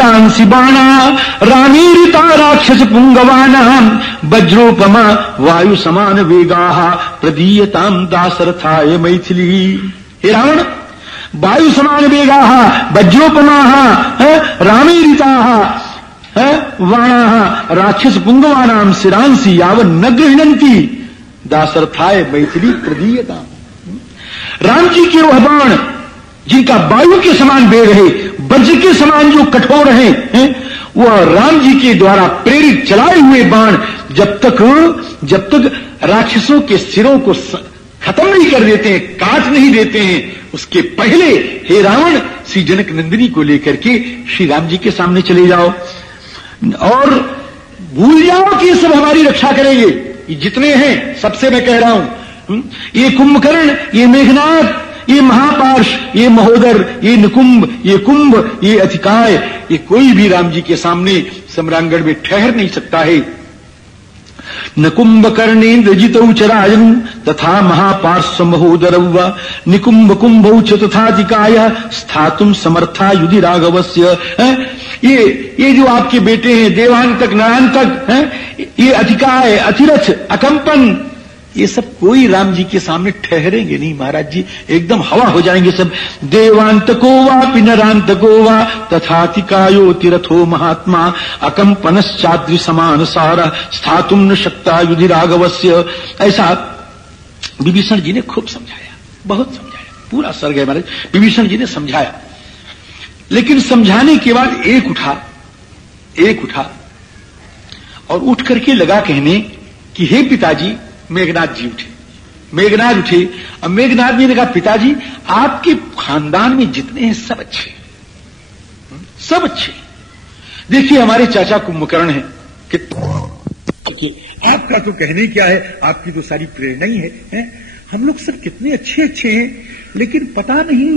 चिरांसी बाणा रामीरिता राक्षस पुंगवानाम वज्रोपमा वायु समान वेगाः प्रदीयताम दाशरथाय मैथिली। हे रावण, वायु समान वेगाः वज्रोपमाः रामीरिताः वाणाः राक्षस पुंगवानाम शिरांसी यावन न गृह्णन्ति दाशरथाय मैथिली प्रदीयताम। राम जी के वह बाण जिनका वायु के समान वेग है, वज्र के समान जो कठोर हैं, वह राम जी के द्वारा प्रेरित चलाए हुए बाण जब तक राक्षसों के सिरों को खत्म नहीं कर देते हैं, काट नहीं देते हैं, उसके पहले हे रावण श्री जनक नंदिनी को लेकर के श्री राम जी के सामने चले जाओ और भूल जाओ कि ये सब हमारी रक्षा करेंगे। ये जितने हैं सबसे मैं कह रहा हूं, ये कुंभकर्ण, ये मेघनाद, ये महापार्श, ये महोदर, ये निकुंभ, ये कुंभ, ये अतिकाय, ये कोई भी राम जी के सामने सम्रांगण में ठहर नहीं सकता है। न कुंभकर्णेन्द्र जितौ च राजन् तथा महापार्श्व महोदरौ वा निकुंभ कुंभौ च तथातिकाय स्थातुम समर्था युधि राघवस्य। ये जो आपके बेटे हैं देवांतक नरांतक, ये अतिकाय, अतिरथ, अकंपन, ये सब कोई राम जी के सामने ठहरेंगे नहीं महाराज जी, एकदम हवा हो जाएंगे सब। देवांतको वा पिनरांतको वा तथातिकायो तिरथो महात्मा अकंपनश्चाद्रि समान सारा स्थातुम न शक्ता युधि राघवस्य। ऐसा विभीषण जी ने खूब समझाया, बहुत समझाया, पूरा सर्ग है महाराज, विभीषण जी ने समझाया। लेकिन समझाने के बाद एक उठा और उठ करके लगा कहने कि हे पिताजी। मेघनाद जी उठे, मेघनाद उठे। अब मेघनाद जी ने कहा पिताजी आपके खानदान में जितने हैं सब अच्छे, सब अच्छे। देखिए हमारे चाचा कुंभकर्ण हैं, आपका तो कहने क्या है, आपकी तो सारी प्रेरणा ही है? हम लोग सब कितने अच्छे अच्छे हैं, लेकिन पता नहीं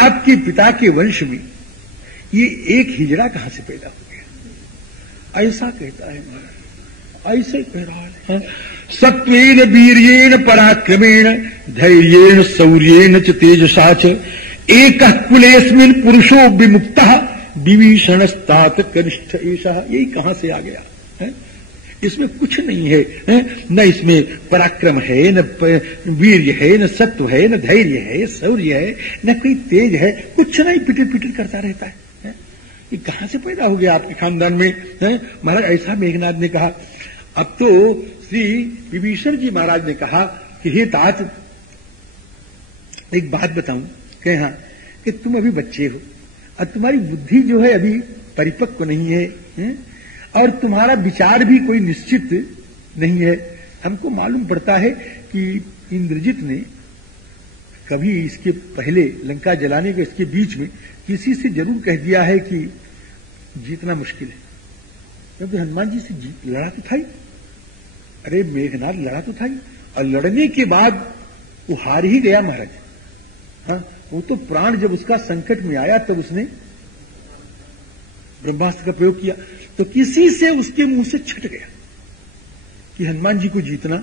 आपके पिता के वंश में ये एक हिजड़ा कहां से पैदा हो गया। ऐसा कहता है महाराज, ऐसे कह रहा है। सत्वेन वीर्येण पराक्रमेण धैर्येण शौर्येण च तेजसा च एकः कुलेस्मिन् पुरुषो विमुक्तः विभीषणस्तात कनिष्ठ एषः। यही कहां से आ गया है? इसमें कुछ नहीं है, न इसमें पराक्रम है, न वीर्य है, न सत्व है, न धैर्य है, शौर्य है, न कोई तेज है, कुछ नहीं, पिटिर पिटिर करता रहता है। ये कहां से पैदा हो गया आपके खानदान में? महाराज ऐसा मेघनाद ने कहा। अब तो श्री विभीषण जी महाराज ने कहा कि हे तात, एक बात बताऊं कि हाँ, कि तुम अभी बच्चे हो और तुम्हारी बुद्धि जो है अभी परिपक्व नहीं है, और तुम्हारा विचार भी कोई निश्चित नहीं है। हमको मालूम पड़ता है कि इंद्रजित ने कभी इसके पहले लंका जलाने के इसके बीच में किसी से जरूर कह दिया है कि जीतना मुश्किल है, क्योंकि हनुमान जी से लड़ा तो था ही। अरे मेघनाद लड़ा तो था ही, और लड़ने के बाद वो हार ही गया महाराज। हाँ, वो तो प्राण जब उसका संकट में आया तब उसने ब्रह्मास्त्र का प्रयोग किया, तो किसी से उसके मुंह से छट गया कि हनुमान जी को जीतना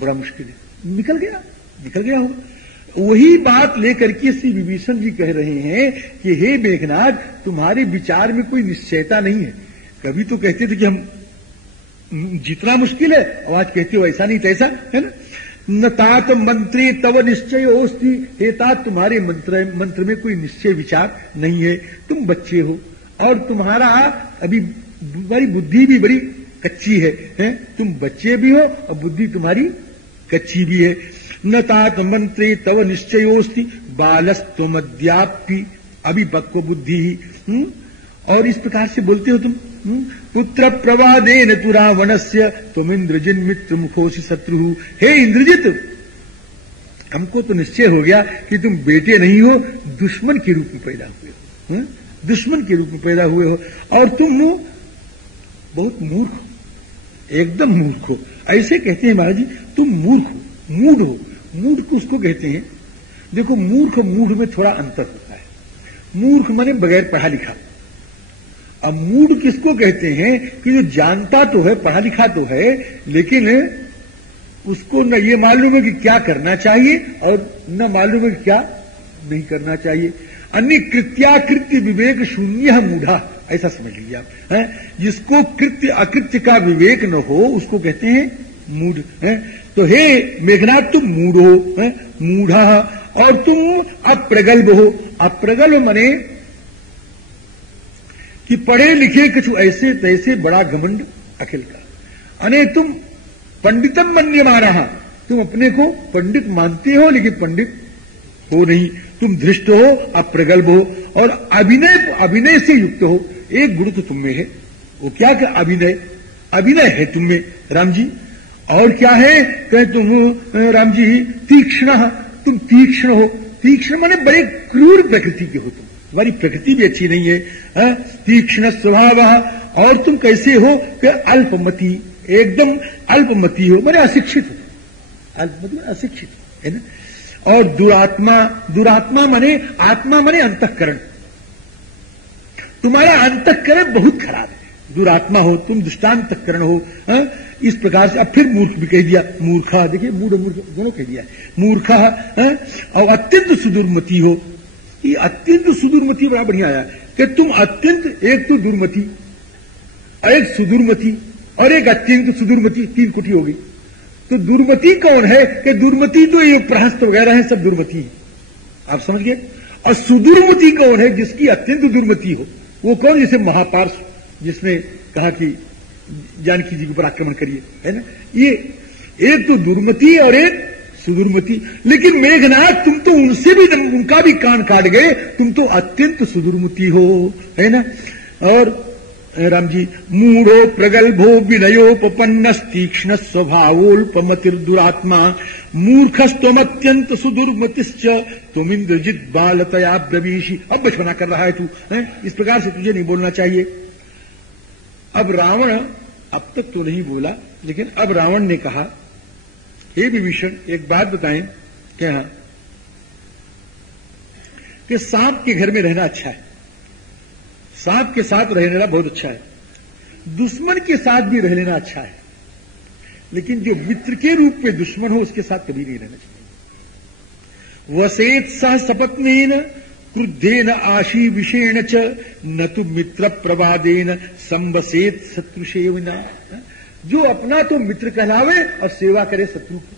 बड़ा मुश्किल है। निकल गया होगा। वही बात लेकर के श्री विभीषण जी कह रहे हैं कि हे मेघनाद, तुम्हारे विचार में कोई निश्चयता नहीं है। कभी तो कहते थे कि हम जीतना मुश्किल है, और आज कहते हो ऐसा नहीं तैसा, है ना। न तात मंत्री तव निश्चय होस्ति, हे तात तुम्हारे मंत्र में कोई निश्चय विचार नहीं है, तुम बच्चे हो और तुम्हारा अभी तुम्हारी बुद्धि भी बड़ी कच्ची है? तुम बच्चे भी हो और बुद्धि तुम्हारी कच्ची भी है। न तात मंत्री तव निश्चयोस्ति बालस्तुमद्यापि अभिपक्व बुद्धि ही। और इस प्रकार से बोलते हो तुम। पुत्र प्रवादेन तु रावणस्य तुम इंद्रजिन मित्र मुखोसी शत्रु। हे इंद्रजित, हमको तो निश्चय हो गया कि तुम बेटे नहीं हो, दुश्मन के रूप में पैदा हुए हो, दुश्मन के रूप में पैदा हुए हो, और तुम बहुत मूर्ख हो, एकदम मूर्ख हो। ऐसे कहते हैं महाराज जी, तुम मूर्ख हो, मूढ़ हो। मूढ़ को उसको कहते हैं, देखो मूर्ख मूढ़ में थोड़ा अंतर होता है। मूर्ख माने बगैर पढ़ा लिखा। अब मूढ़ किसको कहते हैं कि जो जानता तो है, पढ़ा लिखा तो है, लेकिन उसको न ये मालूम है कि क्या करना चाहिए और न मालूम है कि क्या नहीं करना चाहिए। अन्य कृत्याकृत्य विवेक शून्य मूढ़ा, ऐसा समझ लीजिए आप, है? जिसको कृत्य अकृत्य का विवेक न हो उसको कहते हैं मूढ़, है? तो हे मेघनाथ तुम मूढ़ हो, मूढ़ा, और तुम अप्रगल्भ हो। अप्रगल्भ मने कि पढ़े लिखे कुछ ऐसे तैसे बड़ा घमंड अखिल का, अने तुम पंडितम मन्यमानः, तुम अपने को पंडित मानते हो लेकिन पंडित हो नहीं, तुम धृष्ट हो, अप्रगल्भ हो और अभिनय से युक्त हो। एक गुण तो तुम में है, वो क्या कि अभिनय है तुम में राम जी। और क्या है कहे तुम राम जी तीक्ष्ण, तुम तीक्ष्ण हो। तीक्ष्ण माने बड़े क्रूर प्रकृति के हो तुम, तुम्हारी प्रकृति भी अच्छी नहीं है, तीक्ष्ण स्वभाव। और तुम कैसे हो कि अल्पमति, एकदम अल्पमति हो, माने अशिक्षित हो, अल्पमति अशिक्षित है ना। और दुरात्मा, दुरात्मा माने आत्मा माने अंतःकरण, तुम्हारा अंतःकरण बहुत खराब है, दुरात्मा हो तुम, दुष्टांतःकरण हो। इस प्रकार से अब फिर मूर्ख भी कह दिया, मूर्खा, देखिए मूढ़ मूर्ख दोनों कह दिया, मूर्खा। और अत्यंत सुदूरमति हो, ये अत्यंत सुदूरमति बड़ा बढ़िया आया कि तुम अत्यंत, एक तो दुर्मति, एक सुदूरमति और एक अत्यंत सुदूरमति, तीन कुटी होगी। तो दुर्मति कौन है कि दुर्मति तो ये प्रहस्त वगैरह है सब दुर्मति है, आप समझ गए। और सुदूरमति कौन है, जिसकी अत्यंत दुर्मति हो, वो कौन, जैसे महापार्श जिसने कहा कि जानकी जी के ऊपर आक्रमण करिए, है ना। ये एक तो दुर्मति और एक सुदूरमति। लेकिन मेघनाथ तुम तो उनसे भी, उनका भी कान काट गए, तुम तो अत्यंत सुदूरमति हो, है ना। और राम जी मूढ़ो प्रगल्भो विनयोपपन्न तीक्ष्ण स्वभावोल्पमतिर दुरात्मा मूर्खस्तमत्यंत सुदुर्मतिश्च तुम इंद्रजित बालतया ब्रवीषि। अब बचपना कर रहा है तू, इस प्रकार से तुझे नहीं बोलना चाहिए। अब रावण अब तक तो नहीं बोला, लेकिन अब रावण ने कहा, हे विभीषण एक बात बताएं, क्या कि सांप के घर में रहना अच्छा है, सांप के साथ रहना बहुत अच्छा है, दुश्मन के साथ भी रह लेना अच्छा है, लेकिन जो मित्र के रूप में दुश्मन हो उसके साथ कभी नहीं रहना चाहिए। वसेत सह सपत्नेन क्रुद्धेन आशी विषेण च न तो मित्र प्रवादेन संबसेत शत्रुसेविना। जो अपना तो मित्र कहलावे और सेवा करे शत्रु की,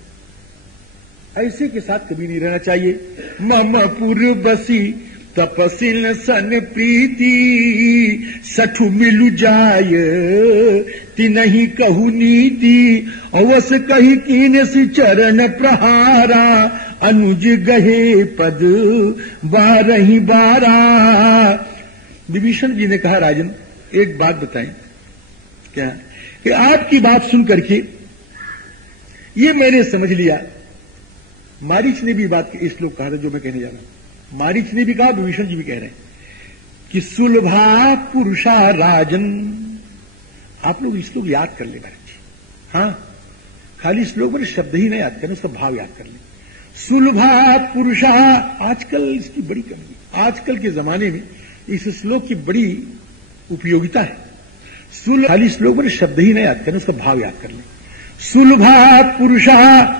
ऐसे के साथ कभी नहीं रहना चाहिए। मम पूर्वसी तपसिल सन प्रीति सठु मिलु जाय तिनहि कहु नीति अवस कही कीन सि चरण प्रहारा अनुज गहे पद बारही बारा। विभीषण जी ने कहा, राजन एक बात बताएं, क्या कि आपकी बात सुन करके ये मैंने समझ लिया, मारीच ने भी बात इस श्लोक कहा था जो मैं कहने जा रहा हूं, मारीच ने भी कहा, विभीषण जी भी कह रहे हैं कि सुलभा पुरुषा राजन। आप लोग इस श्लोक याद कर ले महाराज जी, हाँ खाली श्लोक में शब्द ही नहीं याद करना, उसका भाव याद कर ले। सुलभा पुरुषा, आजकल इसकी बड़ी कमी है, आजकल के जमाने में इस श्लोक की बड़ी उपयोगिता है। खाली श्लोक में शब्द ही नहीं याद करना, उसका भाव याद कर ले। सुलभा पुरुषा,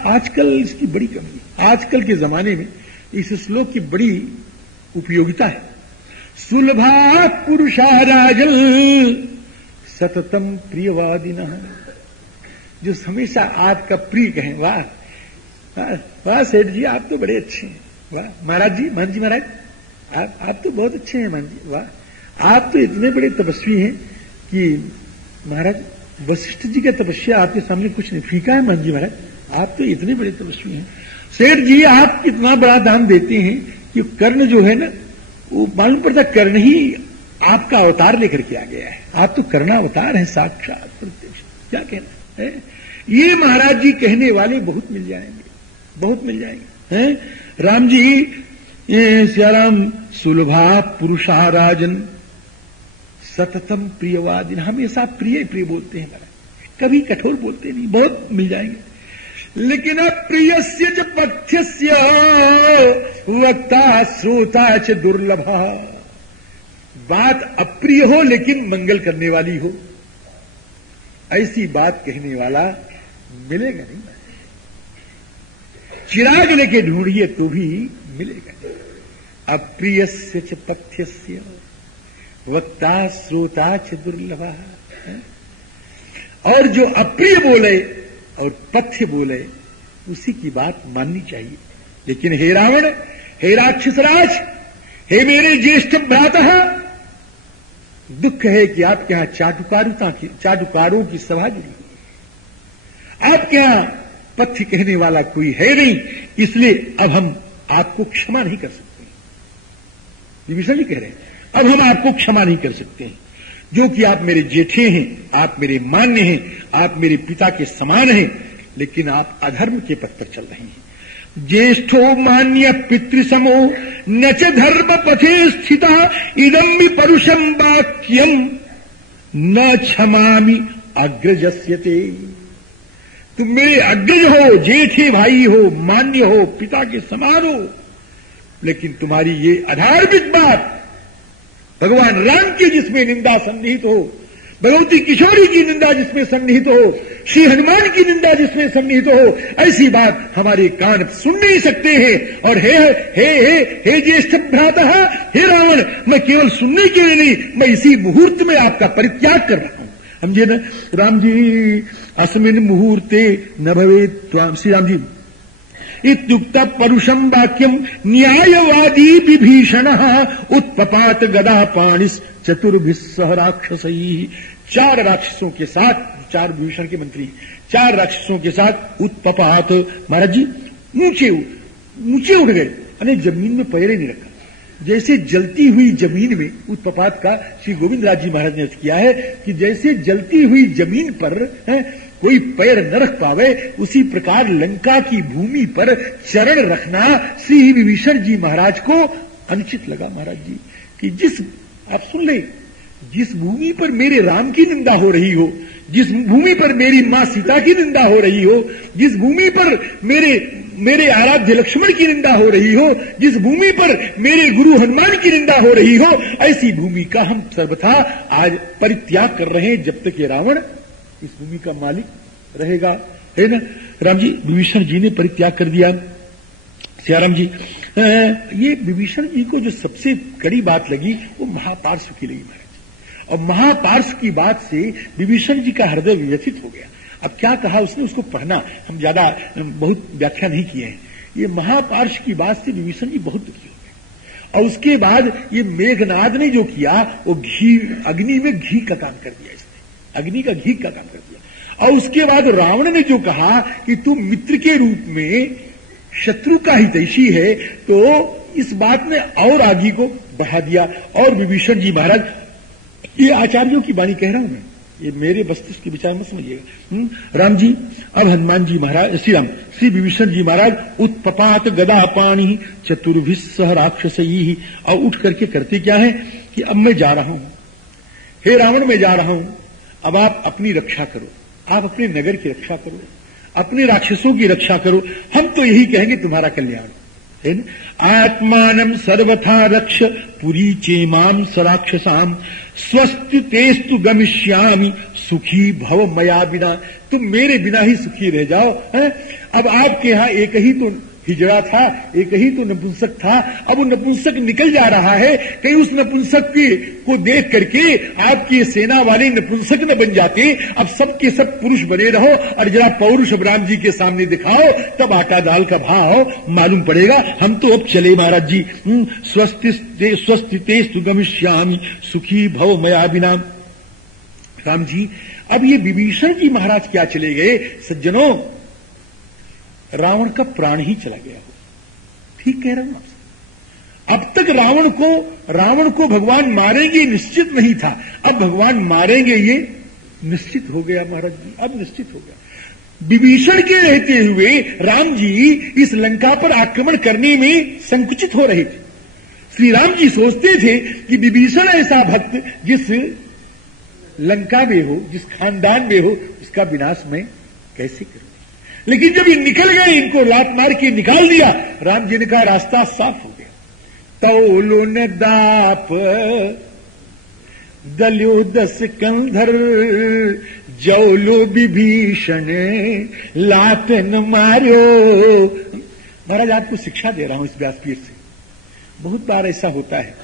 आजकल इसकी बड़ी कमी है, आजकल के जमाने में इस श्लोक की बड़ी उपयोगिता है। सुलभा पुरुषा राजन सततम प्रियवादिनः, जो हमेशा आपका प्रिय कहें। वाह वाह सेठ जी आप तो बड़े अच्छे हैं, वाह महाराज जी, मान जी महाराज आप तो बहुत अच्छे हैं, मान जी वाह आप तो इतने बड़े तपस्वी हैं कि महाराज वशिष्ठ जी का तपस्या आपके सामने कुछ नहीं, फीका है मान जी महाराज, आप तो इतने बड़े तपस्वी हैं। सेठ जी आप कितना बड़ा दान देते हैं कि कर्ण जो है ना, वो मालूम पड़ता कर्ण ही आपका अवतार लेकर के आ गया है, आप तो कर्ण अवतार है साक्षात प्रत्यक्ष। क्या कहना है, ये महाराज जी कहने वाले बहुत मिल जाएंगे, बहुत मिल जाएंगे हैं। राम जी सियाराम सुलभा पुरुषा राजन सततम प्रियवादिन, हमेशा प्रिय प्रिय बोलते हैं महाराज, कभी कठोर बोलते नहीं, बहुत मिल जाएंगे। लेकिन अप्रियस्य च पथ्यस्य वक्ता श्रोता च दुर्लभा, बात अप्रिय हो लेकिन मंगल करने वाली हो, ऐसी बात कहने वाला मिलेगा नहीं। चिराग लेके ढूंढिए तो भी मिलेगा नहीं। अप्रियस्य च पथ्यस्य वक्ता श्रोता च दुर्लभा। और जो अप्रिय बोले और पथ्य बोले उसी की बात माननी चाहिए। लेकिन हे रावण, हे राक्षसराज, हे मेरे ज्येष्ठ भ्रातः, दुख है कि आपके यहां चाटुकारों की सभा जुड़ी है। आपके यहां पथ्य कहने वाला कोई है नहीं, इसलिए अब हम आपको क्षमा नहीं कर सकते। विभीषण जी कह रहे हैं अब हम आपको क्षमा नहीं कर सकते हैं, जो कि आप मेरे जेठे हैं, आप मेरे मान्य हैं, आप मेरे पिता के समान हैं, लेकिन आप अधर्म के पथ पर चल रहे हैं। ज्येष्ठो मान्य पितृसमो न च धर्म पथे स्थिता इदं वि परुषं वाक्यम न क्षमामि अग्रजस्यते। तुम मेरे अग्रज हो, जेठे भाई हो, मान्य हो, पिता के समान हो, लेकिन तुम्हारी ये अधार्मिक बात भगवान राम की जिसमें निंदा सन्निहित हो, भगवती किशोरी की निंदा जिसमें सन्निहित हो, श्री हनुमान की निंदा जिसमें सन्निहित हो, ऐसी बात हमारे कान सुन नहीं सकते हैं। और हे ज्येष्ठ भ्रातः, हे रावण, मैं केवल सुनने के लिए नहीं, मैं इसी मुहूर्त में आपका परित्याग कर रहा हूं। समझे न राम जी? अस्मिन् मुहूर्ते न भवेत् त्वां, श्री राम जी इत्युक्त परुषं वाक्यम न्यायवादी विभीषण उत्पपात गदा पाणिस चतुर्भिस्सह राक्षसैः। 4 राक्षसों के साथ, 4 विभीषण के मंत्री, 4 राक्षसों के साथ उत्पपात, महाराज जी नीचे उठ गए, अने जमीन में पैर ही नहीं रखा। जैसे जलती हुई जमीन में, उत्पपात का श्री गोविंदराज जी महाराज ने किया है कि जैसे जलती हुई जमीन पर कोई पैर न रख पावे, उसी प्रकार लंका की भूमि पर चरण रखना श्री विभीषण जी महाराज को अनुचित लगा। महाराज जी कि आप सुन ले, जिस भूमि पर मेरे राम की निंदा हो रही हो, जिस भूमि पर मेरी मां सीता की निंदा हो रही हो, जिस भूमि पर मेरे आराध्य लक्ष्मण की निंदा हो रही हो, जिस भूमि पर मेरे गुरु हनुमान की निंदा हो रही हो, ऐसी भूमि का हम सर्वथा आज परित्याग कर रहे हैं, जब तक ये रावण इस भूमि का मालिक रहेगा, है ना। राम जी, विभीषण जी ने परित्याग कर दिया। सियाराम जी, ये विभीषण जी को जो सबसे कड़ी बात लगी वो महापार्श्व की लगी महाराज। और महापार्श्व की बात से विभीषण जी का हृदय व्यथित हो गया। अब क्या कहा उसने, उसको पढ़ना, हम ज्यादा बहुत व्याख्या नहीं किए हैं। ये महापार्श्व की बात से विभीषण जी बहुत दुखी हो गए। और उसके बाद ये मेघनाद ने जो किया, वो अग्नि में घी का काम कर दिया, इसने अग्नि का घी का काम कर दिया। और उसके बाद रावण ने जो कहा कि तू मित्र के रूप में शत्रु का हितैषी है, तो इस बात ने और आगे को बढ़ा दिया। और विभीषण जी महाराज, ये आचार्यों की वाणी कह रहा हूं मैं, ये मेरे मस्तिष्क के विचार मत समझिएगा। राम जी, अब हनुमान जी महाराज, श्री विभीषण जी महाराज उत्पपात गदा पाणी चतुर्भिस्सह राक्षसैः, और उठ करके करते क्या है कि अब मैं जा रहा हूं, हे रावण मैं जा रहा हूं, अब आप अपनी रक्षा करो, आप अपने नगर की रक्षा करो, अपने राक्षसों की रक्षा करो, हम तो यही कहेंगे तुम्हारा कल्याण है ना। आत्मानं सर्वथा रक्ष पुरी चेमाम सराक्षसाम स्वस्ति तेस्तु गमिष्यामि सुखी भव मया बिना। तुम मेरे बिना ही सुखी रह जाओ। है? अब आपके यहां एक ही तो हिजड़ा था, एक ही तो नपुंसक था, अब वो नपुंसक निकल जा रहा है, कहीं उस नपुंसक को देख करके आपकी सेना वाले नपुंसक न बन जाते। अब सब के सब पुरुष बने रहो और जरा पौरुष राम जी के सामने दिखाओ, तब आटा दाल का भाव मालूम पड़ेगा। हम तो अब चले महाराज जी। स्वस्ति तेस्तु गमिष्यामि सुखी भव मया बिना। राम जी, अब ये विभीषण जी महाराज क्या चले गए सज्जनों, रावण का प्राण ही चला गया हो। ठीक कह रहा हूं आपसे। अब तक रावण को भगवान मारेंगे निश्चित नहीं था, अब भगवान मारेंगे ये निश्चित हो गया महाराज जी, अब निश्चित हो गया। विभीषण के रहते हुए राम जी इस लंका पर आक्रमण करने में संकुचित हो रहे थे। श्री राम जी सोचते थे कि विभीषण ऐसा भक्त जिस लंका में हो, जिस खानदान में हो, उसका विनाश मैं कैसे करूं। लेकिन जब ये निकल गए, इनको लात मार के निकाल दिया, राम जी ने कहा रास्ता साफ हो गया। तौलो न दाप दल्यो 10 कंधर जौलो विभीषण लात न मारो। महाराज आपको शिक्षा दे रहा हूं इस व्यासपीठ से। बहुत बार ऐसा होता है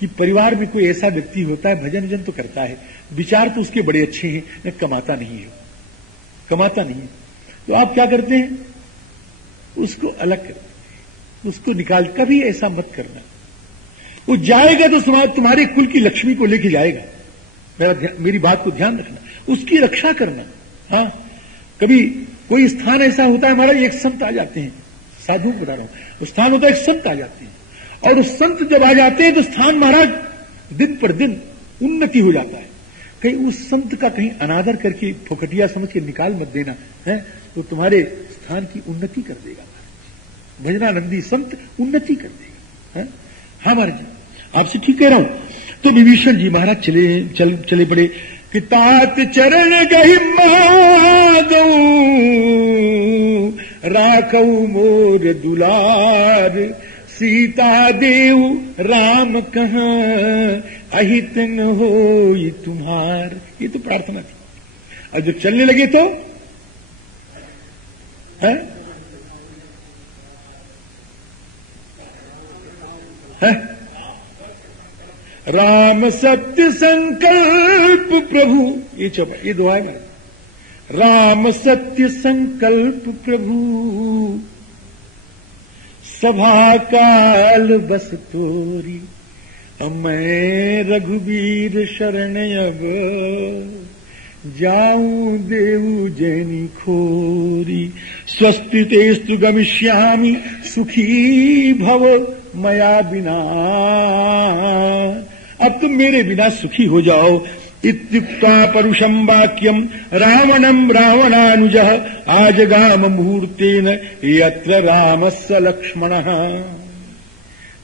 कि परिवार में कोई ऐसा व्यक्ति होता है, भजन भजन तो करता है, विचार तो उसके बड़े अच्छे हैं, न कमाता नहीं है, कमाता नहीं है। तो आप क्या करते हैं, उसको अलग करते हैं, उसको निकाल। कभी ऐसा मत करना। वो जाएगा तो तुम्हारे कुल की लक्ष्मी को लेके जाएगा। मेरी बात को ध्यान रखना, उसकी रक्षा करना। हाँ, कभी कोई स्थान ऐसा होता है, हमारा एक संत आ जाते हैं, साधु बता रहा हूं, स्थान होता है, एक संत आ जाते हैं, और उस संत जब आ जाते हैं तो स्थान महाराज दिन पर दिन उन्नति हो जाता है। कहीं उस संत का कहीं अनादर करके फोकटिया समझ के निकाल मत देना है, तो तुम्हारे स्थान की उन्नति कर देगा। भजनानंदी संत उन्नति कर देगा। हाँ महाराज जी, आपसे ठीक कह रहा हूं। तो विभीषण जी महाराज चले पड़े कि तात चरण गहि मागऊ राखऊ मोर दुलार, सीता देव राम कहाँ अहित न होई तुम्हार। ये तो प्रार्थना थी। और जब चलने लगे तो है? है? राम सत्य संकल्प प्रभु, ये दुआ है मेरा। राम सत्य संकल्प प्रभु, सभा काल बस तोरी, मैं रघुवीर शरण अब जाऊं देऊ जैनी खोरी। स्वस्ति तेस्तु गमिष्यामि सुखी भव मया बिना, अब तुम मेरे बिना सुखी हो जाओ। इत्युक्त्वा परुषं वाक्यं रावणं रावणानुजः आजगाम मुहूर्तेन यत्र रामस्य लक्ष्मणः।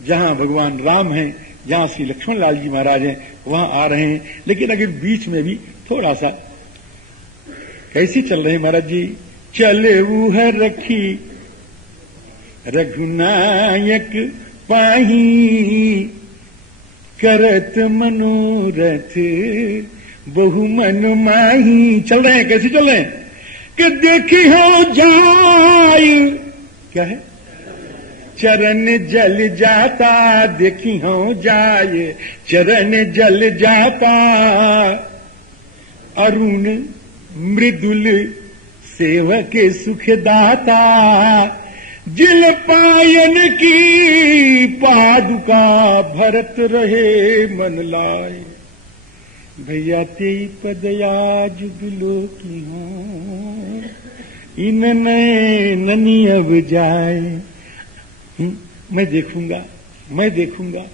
जहां भगवान राम हैं, जहां श्री लक्ष्मण लाल जी महाराज हैं, वहां आ रहे हैं। लेकिन अगर बीच में भी थोड़ा सा कैसे चल रहे हैं महाराज जी? चले वह रखी रघुनायक पाही, करत मनोरथ बहु मन माही। चल रहे हैं, कैसे चल रहे हैं? कि देखी हो जाय, क्या है? चरण जल जाता, देखी हो जाय चरण जल जाता, अरुण मृदुल सेवक सुखदाता, जिल पायन की पादुका भरत रहे मन लाए। भैया ते पदयाज बिलोकी हो, इन ननी अब जाए। मैं देखूंगा, मैं देखूंगा,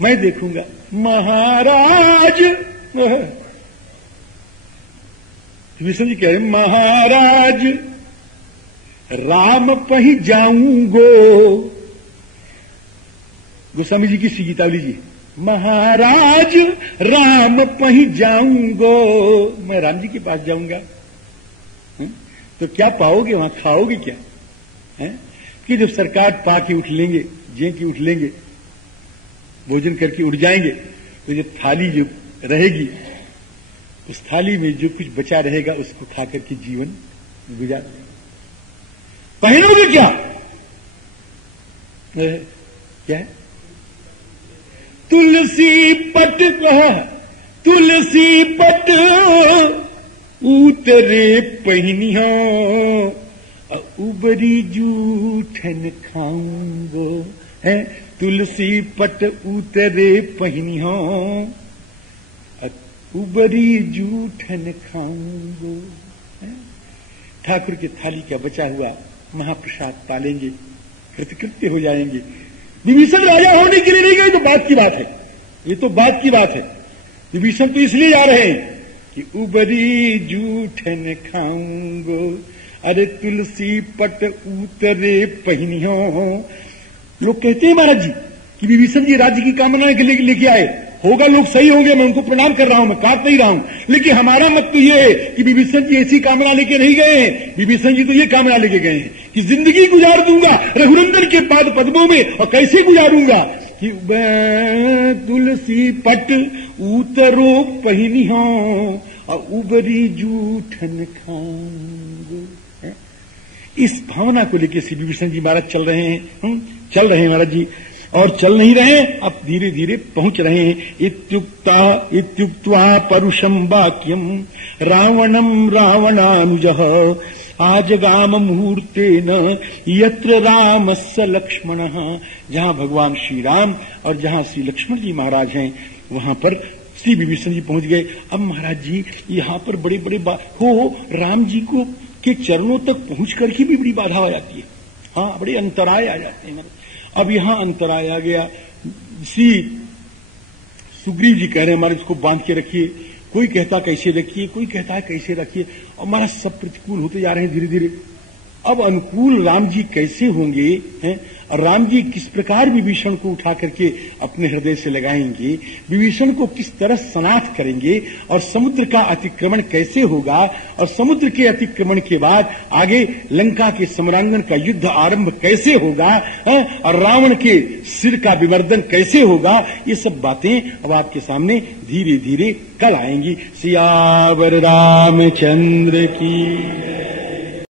मैं देखूंगा महाराज। विष्णु जी कह रहे महाराज राम पही जाऊंगो। गोस्वामी जी की श्री गीतावली जी, महाराज राम पही जाऊंगो, मैं राम जी के पास जाऊंगा। तो क्या पाओगे वहां, खाओगे क्या है? कि जब सरकार पा के उठ लेंगे, जे की उठ लेंगे, भोजन करके उठ जाएंगे, तो जब थाली जो रहेगी, उस थाली में जो कुछ बचा रहेगा उसको खा करके जीवन गुजार देंगे। पहनोगे क्या? क्या है? तुलसी पट कहा, तुलसी पट उतरे पहनियो, उबरी जूठन खाऊंगो। है तुलसी पट उतरे पहनियो, उबरी जूठन खाऊंगो। ठाकुर की थाली का बचा हुआ महाप्रसाद पालेंगे, कृतकृत्य हो जाएंगे। विभीषण राजा होने के लिए नहीं गए, तो बात की बात है, ये तो बात की बात है। विभीषण तो इसलिए जा रहे हैं कि उबरी जूठन खाऊंगो, अरे तुलसी पट उतरे पहनियो। लोग कहते हैं महाराज जी कि विभीषण जी राज्य की कामना के लिए लेके आए, होगा, लोग सही होंगे, मैं उनको प्रणाम कर रहा हूं, मैं काट नहीं रहा हूं। लेकिन हमारा मत तो ये है कि विभीषण जी ऐसी कामना लेके नहीं गए हैं। विभीषण जी तो ये कामना लेके गए हैं कि जिंदगी गुजार दूंगा रघुनंदन के पाद पद्मों में। और कैसे गुजारूंगा? कि तुलसी पट उतरो पहनियो, और उबरी जूठन खाऊंगो। इस भावना को लेकर श्री विभीषण जी महाराज चल रहे हैं, चल रहे हैं महाराज जी। और चल नहीं रहे, अब धीरे धीरे पहुंच रहे हैं। इत्युक्त्वा परुषम वाक्यम रावणम रावणानुजः आजगाम मुहूर्तेन यत्र रामस्य लक्ष्मणः। जहां भगवान श्री राम और जहां श्री लक्ष्मण जी महाराज हैं, वहां पर श्री विभीषण जी पहुंच गए। अब महाराज जी यहाँ पर बड़े बड़े राम जी को के चरणों तक पहुंच करके भी बड़ी बाधा आ जाती है। हाँ, बड़े अंतराय आ जाते हैं। अब यहाँ अंतराय आ गया। श्री सुग्रीव जी कह रहे हैं हमारे इसको बांध के रखिए, कोई कहता कैसे रखिए, कोई कहता है कैसे रखिए, और हमारा सब प्रतिकूल होते जा रहे हैं धीरे धीरे। अब अनुकूल राम जी कैसे होंगे हैं? और राम जी किस प्रकार विभीषण को उठा करके अपने हृदय से लगाएंगे, विभीषण को किस तरह समाप्त करेंगे, और समुद्र का अतिक्रमण कैसे होगा, और समुद्र के अतिक्रमण के बाद आगे लंका के समरांगण का युद्ध आरंभ कैसे होगा, और रावण के सिर का विमर्दन कैसे होगा, ये सब बातें अब आपके सामने धीरे धीरे कल आएंगी। सियावर रामचंद्र की